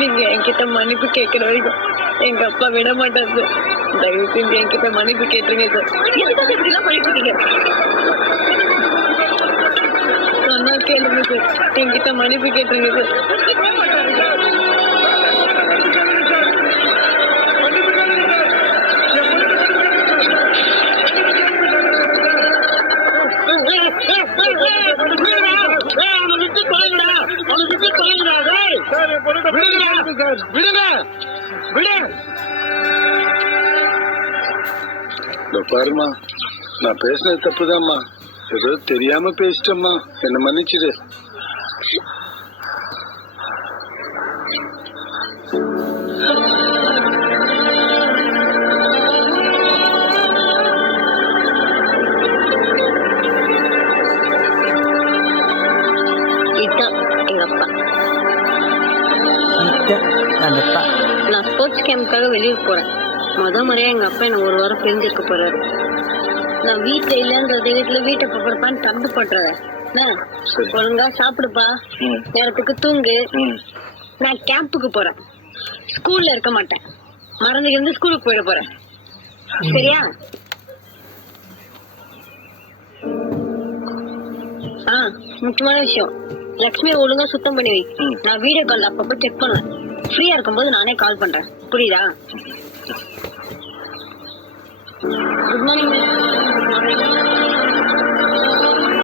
நீங்க என்கிட்ட மன்னிப்பு கேட்கிற வரைக்கும் எங்க அப்பா விட மாட்டாரு. தயவு செஞ்சு என்கிட்ட மன்னிப்பு கேட்டுருங்க சார். சொன்னா கேளுங்க சார், என்கிட்ட மன்னிப்பு கேட்டுருங்க சார். பாருமா, நான் பேசுனது தப்புதாம்மா. ஏதோ தெரியாம பேசிட்டம்மா, என்ன மன்னிச்சிடு. நான் ஸ்போர்ட்ஸ் கேம்ப்காக வெளியூர் போறேன். முறையா எங்க அப்பா என்ன ஒரு வாரம் பிரிஞ்சிருக்க போறாரு. நான் வீட்டுல இல்லன்றத வீட்டை பக்கப்பான்னு தப்பு பண்றத. ஒழுங்கா சாப்பிடுப்பா, நேரத்துக்கு தூங்கு. நான் கேம்புக்கு போறேன், ஸ்கூல்ல இருக்க மாட்டேன். மறந்துகிருந்து ஸ்கூலுக்கு போயிட போறேன், சரியா? முக்கியமான விஷயம், லட்சுமி ஒழுங்கா சுத்தம் பண்ணி வை. நான் வீடியோ கால் அப்பப்போ செக் பண்ணுவேன். ஃப்ரீயா இருக்கும்போது நானே கால் பண்றேன், புரியுதா? Good morning.